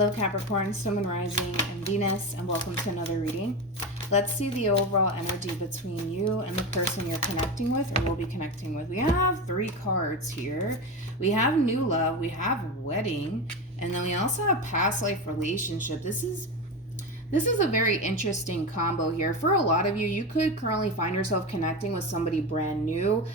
Hello Capricorn, Sun, Moon, Rising, and Venus, and welcome to another reading. Let's see the overall energy between you and the person you're connecting with or will be connecting with. We have 3 cards here. We have new love, we have wedding, and then we also have past life relationship. This is a very interesting combo here. For a lot of you, you could currently find yourself connecting with somebody brand new.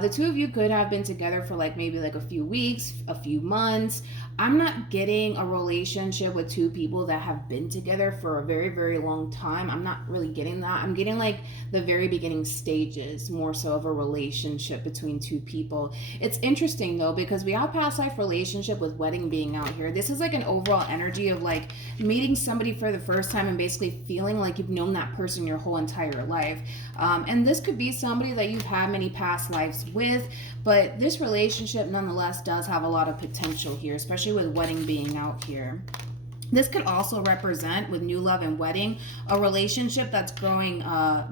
The two of you could have been together for maybe a few weeks, a few months. I'm not getting a relationship with 2 people that have been together for a very, very long time. I'm not really getting that. I'm getting the very beginning stages, more so of a relationship between 2 people. It's interesting though, because we have past life relationship with wedding being out here. This is an overall energy of meeting somebody for the first time and basically feeling like you've known that person your whole entire life. And this could be somebody that you've had many past lives with, but this relationship nonetheless does have a lot of potential here, especially with wedding being out here. This could also represent, with new love and wedding, a relationship that's growing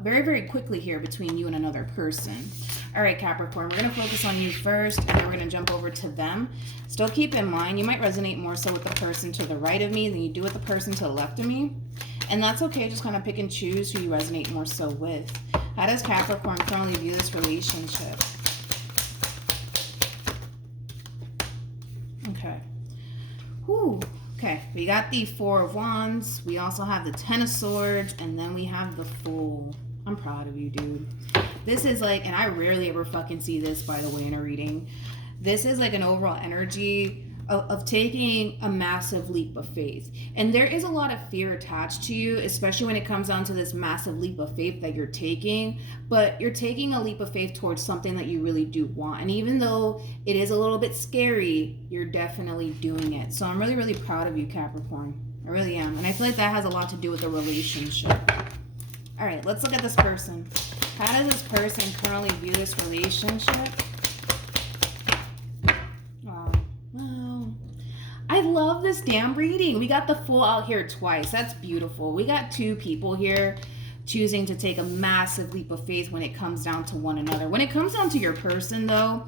very, very quickly here between you and another person. All right, Capricorn, we're going to focus on you first, and then we're going to jump over to them. Still keep in mind, you might resonate more so with the person to the right of me than you do with the person to the left of me. And that's okay, just kind of pick and choose who you resonate more so with. How does Capricorn currently view this relationship? Okay. Whew. Okay, we got the 4 of Wands. We also have the 10 of Swords, and then we have the Fool. I'm proud of you, dude. This is and I rarely ever fucking see this, by the way, in a reading. This is an overall energy of taking a massive leap of faith. And there is a lot of fear attached to you, especially when it comes down to this massive leap of faith that you're taking. But you're taking a leap of faith towards something that you really do want. And even though it is a little bit scary, you're definitely doing it. So I'm really, really proud of you, Capricorn. I really am. And I feel like that has a lot to do with the relationship. All right, let's look at this person. How does this person currently view this relationship? Wow. I love this damn reading. We got the Fool out here twice. That's beautiful. We got 2 people here choosing to take a massive leap of faith when it comes down to one another. When it comes down to your person, though,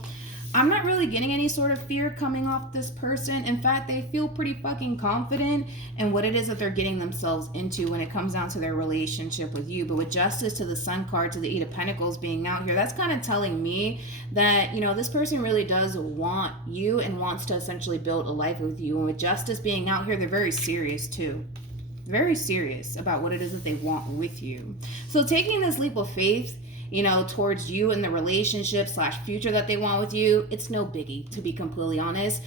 I'm not really getting any sort of fear coming off this person. In fact, they feel pretty fucking confident in what it is that they're getting themselves into when it comes down to their relationship with you. But with Justice to the Sun card to the 8 of Pentacles being out here, that's kind of telling me that, this person really does want you and wants to essentially build a life with you. And with Justice being out here, they're very serious too. Very serious about what it is that they want with you. So taking this leap of faith, towards you and the relationship / future that they want with you, it's no biggie, to be completely honest.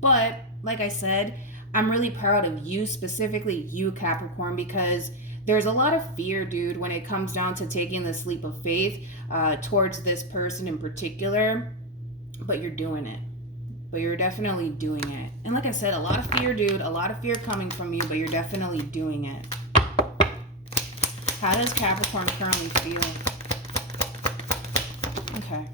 But like I said, I'm really proud of you, specifically you, Capricorn, because there's a lot of fear, dude, when it comes down to taking this leap of faith towards this person in particular, but you're doing it. But you're definitely doing it. And like I said, a lot of fear, dude, a lot of fear coming from you, but you're definitely doing it. How does Capricorn currently feel? Okay.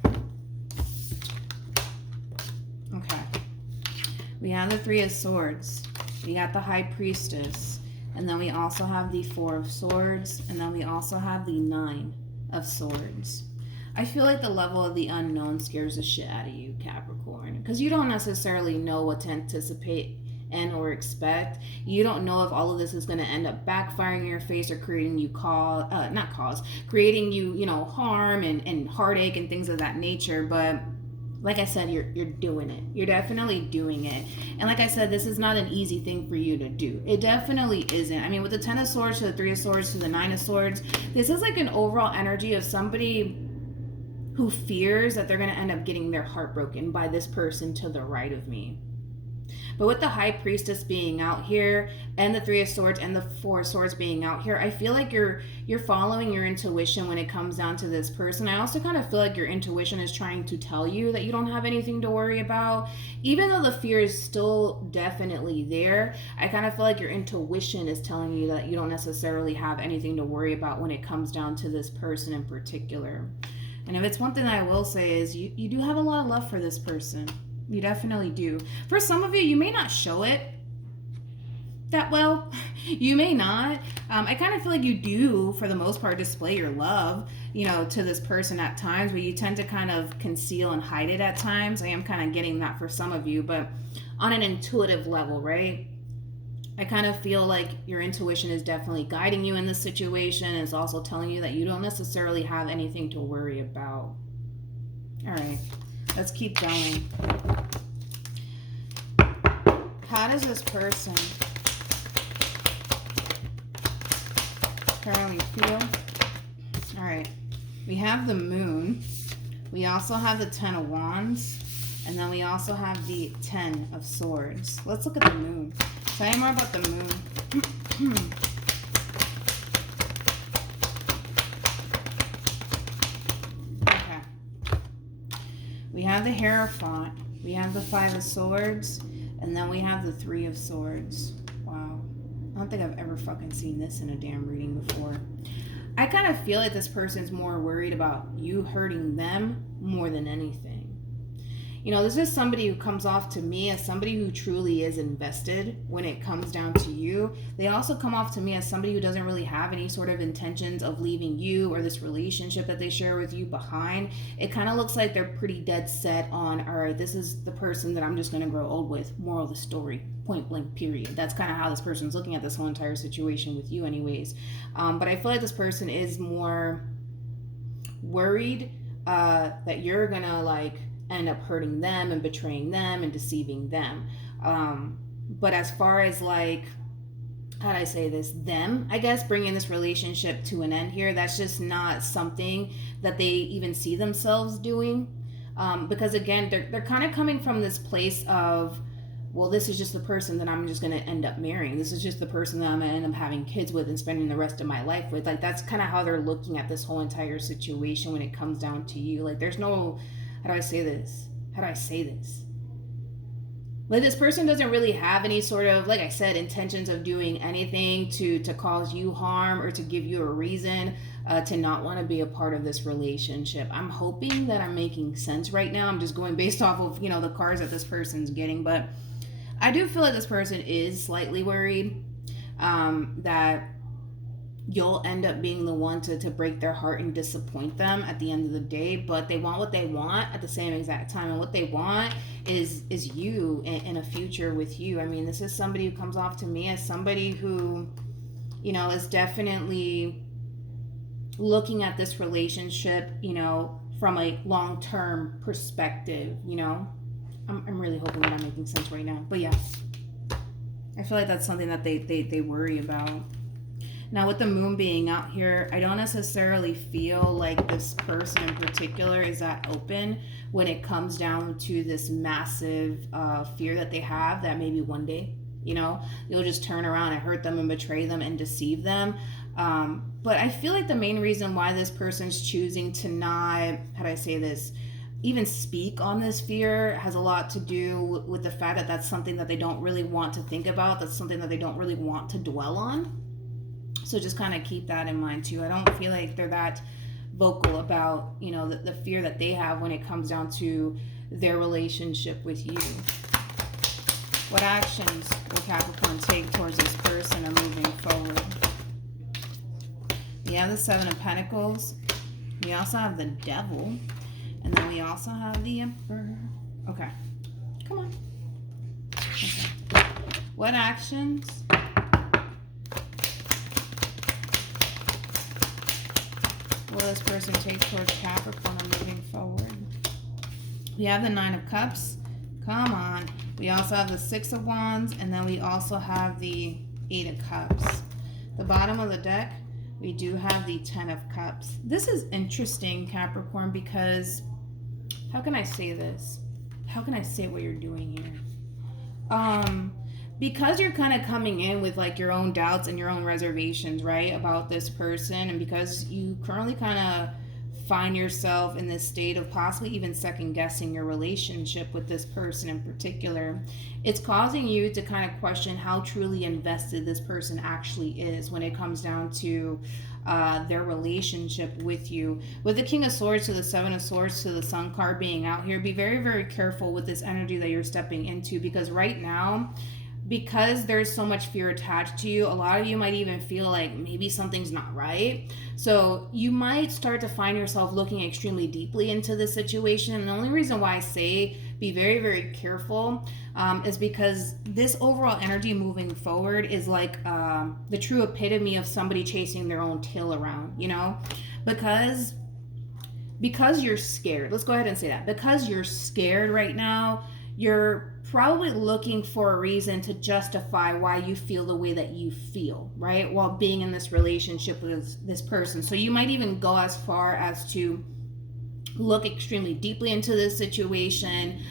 We have the 3 of Swords. We got the High Priestess. And then we also have the 4 of Swords. And then we also have the 9 of Swords. I feel like the level of the unknown scares the shit out of you, Capricorn. Because you don't necessarily know what to anticipate or expect. You don't know if all of this is going to end up backfiring in your face or creating you creating you harm and heartache and things of that nature. But like I said, you're doing it. You're definitely doing it. And like I said, this is not an easy thing for you to do. It definitely isn't. I mean, with the 10 of Swords to the 3 of Swords to the 9 of Swords, this is an overall energy of somebody who fears that they're going to end up getting their heart broken by this person to the right of me. But with the High Priestess being out here and the 3 of Swords and the 4 of Swords being out here, I feel like you're following your intuition when it comes down to this person. I also kind of feel like your intuition is trying to tell you that you don't have anything to worry about. Even though the fear is still definitely there, I kind of feel like your intuition is telling you that you don't necessarily have anything to worry about when it comes down to this person in particular. And if it's one thing that I will say is you do have a lot of love for this person. You definitely do. For some of you, you may not show it that well. You may not. I kind of feel like you do, for the most part, display your love, to this person at times, but you tend to kind of conceal and hide it at times. I am kind of getting that for some of you, but on an intuitive level, right? I kind of feel like your intuition is definitely guiding you in this situation. It's also telling you that you don't necessarily have anything to worry about. All right, let's keep going. How does this person currently feel? All right, we have the Moon. We also have the 10 of Wands. And then we also have the 10 of Swords. Let's look at the Moon. Tell me more about the Moon. Okay. We have the Hierophant. We have the 5 of Swords. And then we have the 3 of Swords. Wow. I don't think I've ever fucking seen this in a damn reading before. I kind of feel like this person's more worried about you hurting them more than anything. You know, this is somebody who comes off to me as somebody who truly is invested when it comes down to you. They also come off to me as somebody who doesn't really have any sort of intentions of leaving you or this relationship that they share with you behind. It kind of looks like they're pretty dead set on, all right, this is the person that I'm just going to grow old with. Moral of the story. Point blank, period. That's kind of how this person's looking at this whole entire situation with you anyways. But I feel like this person is more worried that you're going to like end up hurting them and betraying them and deceiving them. But as far as like, how do I say this? Them, I guess, bringing this relationship to an end here, that's just not something that they even see themselves doing. Because again, they're kind of coming from this place of, well, this is just the person that I'm just going to end up marrying. This is just the person that I'm going to end up having kids with and spending the rest of my life with. Like, that's kind of how they're looking at this whole entire situation when it comes down to you. Like, there's no, how do I say this? Like, this person doesn't really have any sort of, like I said, intentions of doing anything to cause you harm or to give you a reason to not want to be a part of this relationship. I'm hoping that I'm making sense right now. I'm just going based off of, you know, the cards that this person's getting. But I do feel like this person is slightly worried that you'll end up being the one to break their heart and disappoint them at the end of the day. But they want what they want at the same exact time, and what they want is you in a future with you. I mean, this is somebody who comes off to me as somebody who, you know, is definitely looking at this relationship, you know, from a long-term perspective. You know, I'm really hoping that I'm making sense right now. But yeah, I feel like that's something that they worry about. Now, with the moon being out here, I don't necessarily feel like this person in particular is that open when it comes down to this massive fear that they have that maybe one day, you know, you'll just turn around and hurt them and betray them and deceive them. But I feel like the main reason why this person's choosing to not, how do I say this, even speak on this fear has a lot to do with the fact that that's something that they don't really want to think about. That's something that they don't really want to dwell on. So just kind of keep that in mind too. I don't feel like they're that vocal about, you know, the fear that they have when it comes down to their relationship with you. What actions will Capricorn take towards this person and moving forward? We have the Seven of Pentacles. We also have the Devil. And then we also have the Emperor. Okay. Come on. Okay. What actions will this person take towards Capricorn and moving forward? We have the Nine of Cups. Come on. We also have the Six of Wands. And then we also have the Eight of Cups. The bottom of the deck, we do have the Ten of Cups. This is interesting, Capricorn, because how can I say this? How can I say what you're doing here? Because you're kind of coming in with like your own doubts and your own reservations, right, about this person, and because you currently kind of find yourself in this state of possibly even second guessing your relationship with this person in particular, it's causing you to kind of question how truly invested this person actually is when it comes down to their relationship with you. With the King of Swords to the Seven of Swords to the Sun card being out here, be very, very careful with this energy that you're stepping into, because right now, because there's so much fear attached to you, a lot of you might even feel like maybe something's not right. So you might start to find yourself looking extremely deeply into this situation. And the only reason why I say be very, very careful, is because this overall energy moving forward is like the true epitome of somebody chasing their own tail around, you know, because you're scared. Let's go ahead and say that. Because you're scared right now, you're probably looking for a reason to justify why you feel the way that you feel, right? While being in this relationship with this person. So you might even go as far as to look extremely deeply into this situation,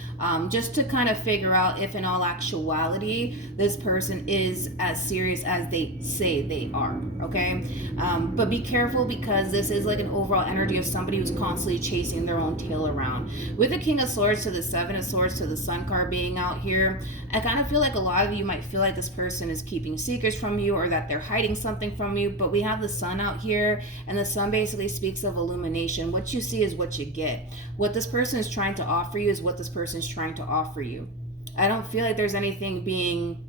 just to kind of figure out if in all actuality this person is as serious as they say they are, okay? But be careful, because this is like an overall energy of somebody who's constantly chasing their own tail around. With the King of Swords to the Seven of Swords to the Sun card being out here, I kind of feel like a lot of you might feel like this person is keeping secrets from you, or that they're hiding something from you, but we have the Sun out here, and the Sun basically speaks of illumination. What you see is what you get. What this person is trying to offer you is what this person is trying to offer you. I don't feel like there's anything being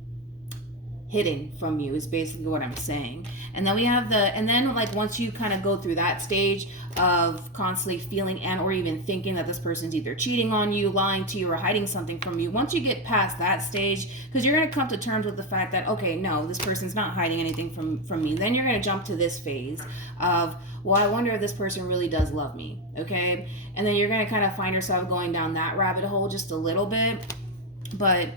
hidden from you, is basically what I'm saying. And then we have and then like once you kind of go through that stage of constantly feeling and or even thinking that this person's either cheating on you, lying to you, or hiding something from you, once you get past that stage, because you're going to come to terms with the fact that, okay, no, this person's not hiding anything from me, then you're going to jump to this phase of, well, I wonder if this person really does love me, okay? And then you're going to kind of find yourself going down that rabbit hole just a little bit. But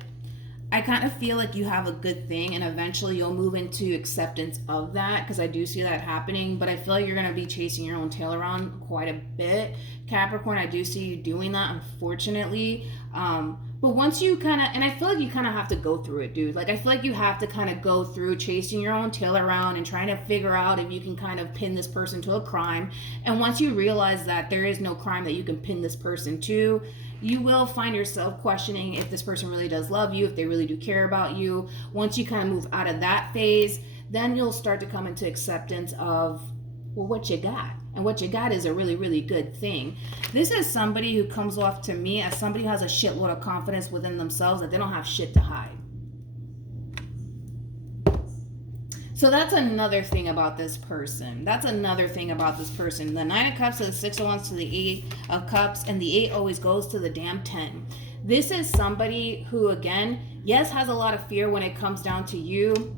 I kind of feel like you have a good thing, and eventually you'll move into acceptance of that, because I do see that happening. But I feel like you're going to be chasing your own tail around quite a bit, Capricorn. I do see you doing that, unfortunately. But once you kind of, and I feel like you kind of have to go through it, dude. Like, I feel like you have to kind of go through chasing your own tail around and trying to figure out if you can kind of pin this person to a crime. And once you realize that there is no crime that you can pin this person to, you will find yourself questioning if this person really does love you, if they really do care about you. Once you kind of move out of that phase, then you'll start to come into acceptance of, well, what you got. And what you got is a really, really good thing. This is somebody who comes off to me as somebody who has a shitload of confidence within themselves, that they don't have shit to hide. So that's another thing about this person. The Nine of Cups to the Six of Wands to the Eight of Cups, and the 8 always goes to the damn 10. This is somebody who, again, yes, has a lot of fear when it comes down to you.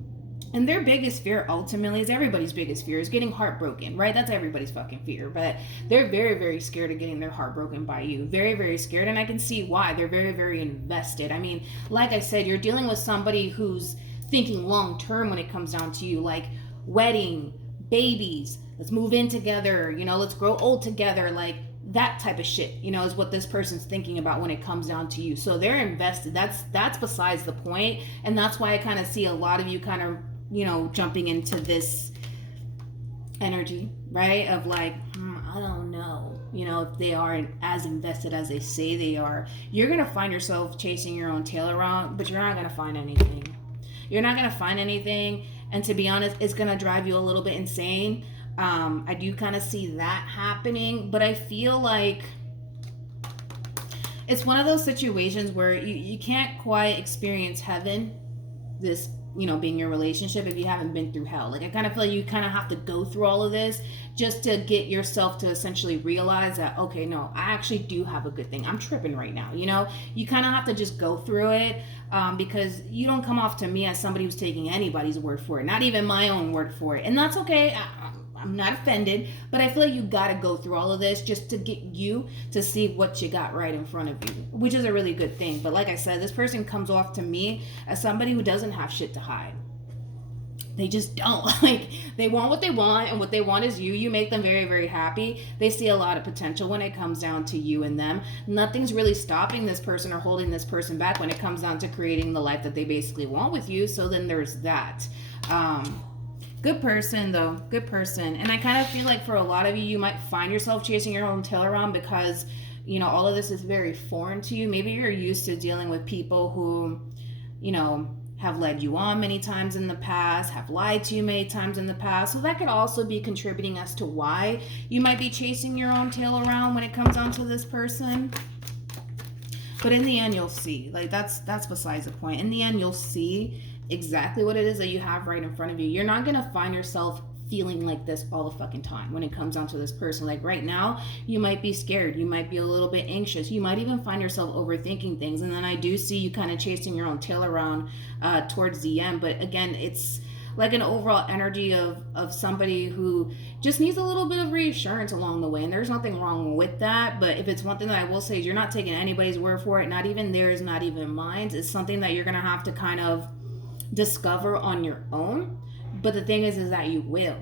And their biggest fear ultimately is everybody's biggest fear is getting heartbroken, right? That's everybody's fucking fear. But they're very, very scared of getting their heart broken by you. Very, very scared. And I can see why. They're very, very invested. I mean, like I said, you're dealing with somebody who's thinking long term when it comes down to you, like wedding, babies, let's move in together, you know, let's grow old together, like that type of shit, you know, is what this person's thinking about when it comes down to you. So they're invested. That's besides the point. And that's why I kind of see a lot of you kind of, you know, jumping into this energy, right? Of like, I don't know, you know, if they are as invested as they say they are. You're going to find yourself chasing your own tail around, but you're not going to find anything. You're not going to find anything. And to be honest, it's going to drive you a little bit insane. I do kind of see that happening, but I feel like it's one of those situations where you can't quite experience heaven, this, you know, being your relationship, if you haven't been through hell. Like, I kind of feel like you kind of have to go through all of this just to get yourself to essentially realize that, okay, no, I actually do have a good thing. I'm tripping right now, you know? You kind of have to just go through it, because you don't come off to me as somebody who's taking anybody's word for it, not even my own word for it. And that's okay. I'm not offended, but I feel like you got to go through all of this just to get you to see what you got right in front of you, which is a really good thing. But like I said, this person comes off to me as somebody who doesn't have shit to hide. They just don't. Like, they want what they want, and what they want is you. You make them very, very happy. They see a lot of potential when it comes down to you and them. Nothing's really stopping this person or holding this person back when it comes down to creating the life that they basically want with you. So then there's that. Good person, though. Good person. And I kind of feel like for a lot of you, you might find yourself chasing your own tail around because, you know, all of this is very foreign to you. Maybe you're used to dealing with people who, you know, have led you on many times in the past, have lied to you many times in the past. So that could also be contributing as to why you might be chasing your own tail around when it comes down to this person. But in the end, you'll see. Like, that's besides the point. In the end, you'll see exactly what it is that you have right in front of you. You're not going to find yourself feeling like this all the fucking time when it comes down to this person. Like right now, you might be scared. You might be a little bit anxious. You might even find yourself overthinking things. And then I do see you kind of chasing your own tail around towards the end. But again, it's like an overall energy of somebody who just needs a little bit of reassurance along the way. And there's nothing wrong with that. But if it's one thing that I will say is you're not taking anybody's word for it, not even theirs, not even mine. It's something that you're going to have to kind of discover on your own. But the thing is that you will.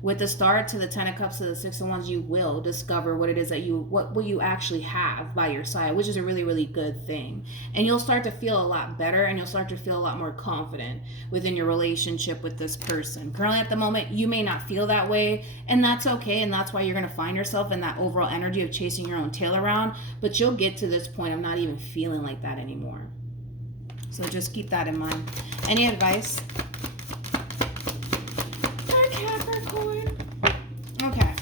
With the Star to the 10 of Cups to the 6 of Wands, you will discover what it is that what you actually have by your side, which is a really, really good thing. And you'll start to feel a lot better, and you'll start to feel a lot more confident within your relationship with this person. Currently at the moment, you may not feel that way, and that's okay. And that's why you're going to find yourself in that overall energy of chasing your own tail around. But you'll get to this point of not even feeling like that anymore. So just keep that in mind. Any advice? Okay,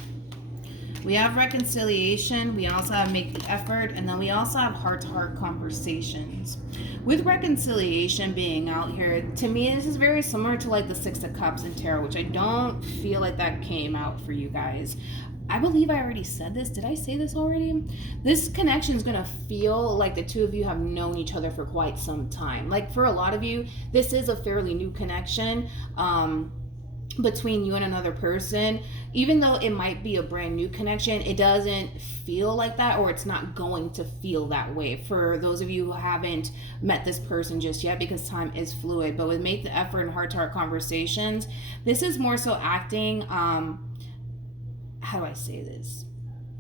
we have reconciliation, we also have make the effort, and then we also have heart-to-heart conversations. With reconciliation being out here, to me this is very similar to like the 6 of Cups in tarot, which I don't feel like that came out for you guys. I believe I already said this. Did I say this already? This connection is going to feel like the two of you have known each other for quite some time. Like for a lot of you, this is a fairly new connection between you and another person. Even though it might be a brand new connection, it doesn't feel like that, or it's not going to feel that way for those of you who haven't met this person just yet, because time is fluid. But with make the effort and heart-to-heart conversations, this is more so acting, how do I say this?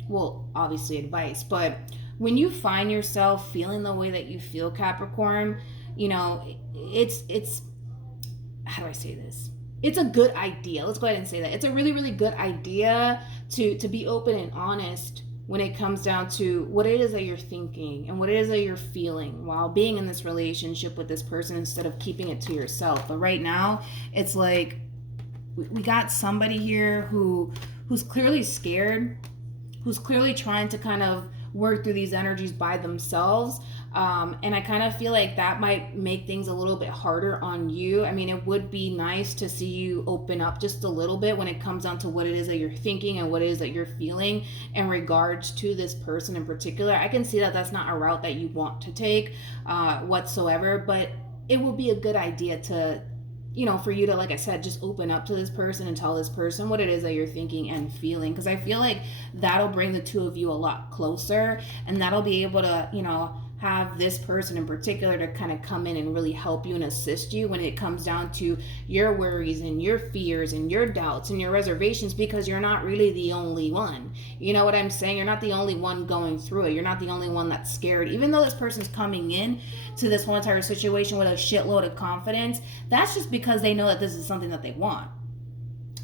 Well, obviously advice, but when you find yourself feeling the way that you feel, Capricorn, you know, it's how do I say this? It's a good idea. Let's go ahead and say that. It's a really, really good idea to be open and honest when it comes down to what it is that you're thinking and what it is that you're feeling while being in this relationship with this person, instead of keeping it to yourself. But right now, it's like we got somebody here who's clearly scared, who's clearly trying to kind of work through these energies by themselves. And I kind of feel like that might make things a little bit harder on you. I mean, it would be nice to see you open up just a little bit when it comes down to what it is that you're thinking and what it is that you're feeling in regards to this person in particular. I can see that that's not a route that you want to take whatsoever, but it will be a good idea to, you know, for you to, like I said, just open up to this person and tell this person what it is that you're thinking and feeling. Because I feel like that'll bring the two of you a lot closer, and that'll be able to, you know, have this person in particular to kind of come in and really help you and assist you when it comes down to your worries and your fears and your doubts and your reservations, because you're not really the only one. You know what I'm saying? You're not the only one going through it. You're not the only one that's scared. Even though this person's coming in to this whole entire situation with a shitload of confidence, that's just because they know that this is something that they want.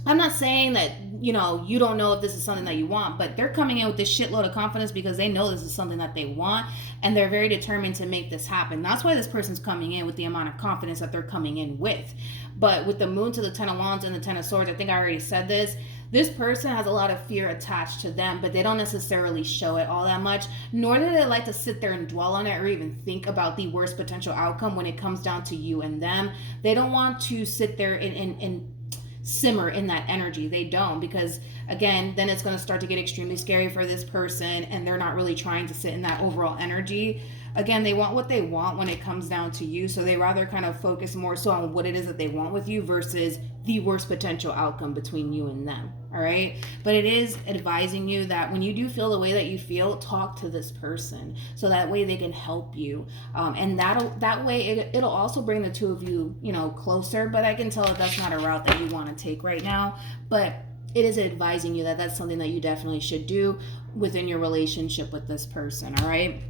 I'm not saying that, you know, you don't know if this is something that you want, but they're coming in with this shitload of confidence because they know this is something that they want, and they're very determined to make this happen. That's why this person's coming in with the amount of confidence that they're coming in with. But with the Moon to the 10 of Wands and the 10 of Swords, I think I already said this person has a lot of fear attached to them, but they don't necessarily show it all that much, nor do they like to sit there and dwell on it or even think about the worst potential outcome when it comes down to you and them. They don't want to sit there and simmer in that energy. They don't, because again, then it's going to start to get extremely scary for this person, and they're not really trying to sit in that overall energy. Again, they want what they want when it comes down to you, so they rather kind of focus more so on what it is that they want with you versus the worst potential outcome between you and them. All right, but it is advising you that when you do feel the way that you feel, talk to this person so that way they can help you, and that way it'll also bring the two of you, you know, closer. But I can tell that that's not a route that you want to take right now, but it is advising you that that's something that you definitely should do within your relationship with this person. All right,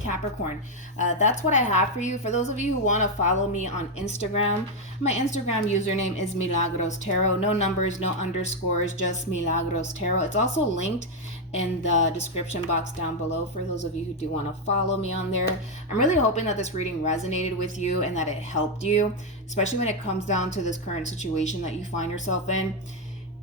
Capricorn, that's what I have for you. For those of you who want to follow me on Instagram, my Instagram username is MilagrosTarot. No numbers, no underscores, just MilagrosTarot. It's also linked in the description box down below for those of you who do want to follow me on there. I'm really hoping that this reading resonated with you and that it helped you, especially when it comes down to this current situation that you find yourself in.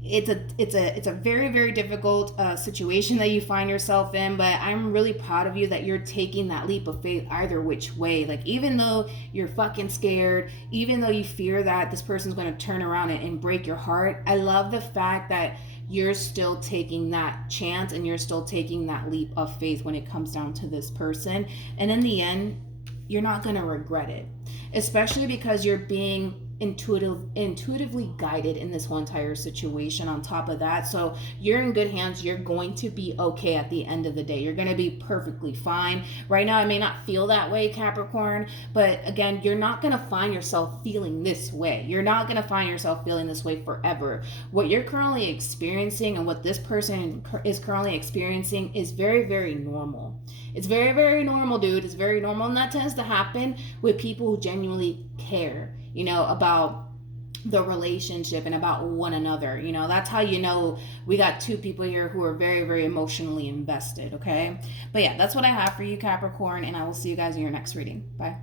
it's a very, very difficult situation that you find yourself in, but I'm really proud of you that you're taking that leap of faith either which way. Like, even though you're fucking scared, even though you fear that this person's going to turn around and break your heart, I love the fact that you're still taking that chance and you're still taking that leap of faith when it comes down to this person. And in the end, you're not going to regret it, especially because you're being intuitively guided in this whole entire situation on top of that. So you're in good hands. You're going to be okay at the end of the day. You're going to be perfectly fine. Right now, I may not feel that way, Capricorn, but again, you're not going to find yourself feeling this way. You're not going to find yourself feeling this way forever. What you're currently experiencing and what this person is currently experiencing is very, very normal. It's very, very normal, dude. It's very normal, and that tends to happen with people who genuinely care, about the relationship and about one another. That's how we got two people here who are very, very emotionally invested, okay? But yeah, that's what I have for you, Capricorn, and I will see you guys in your next reading. Bye.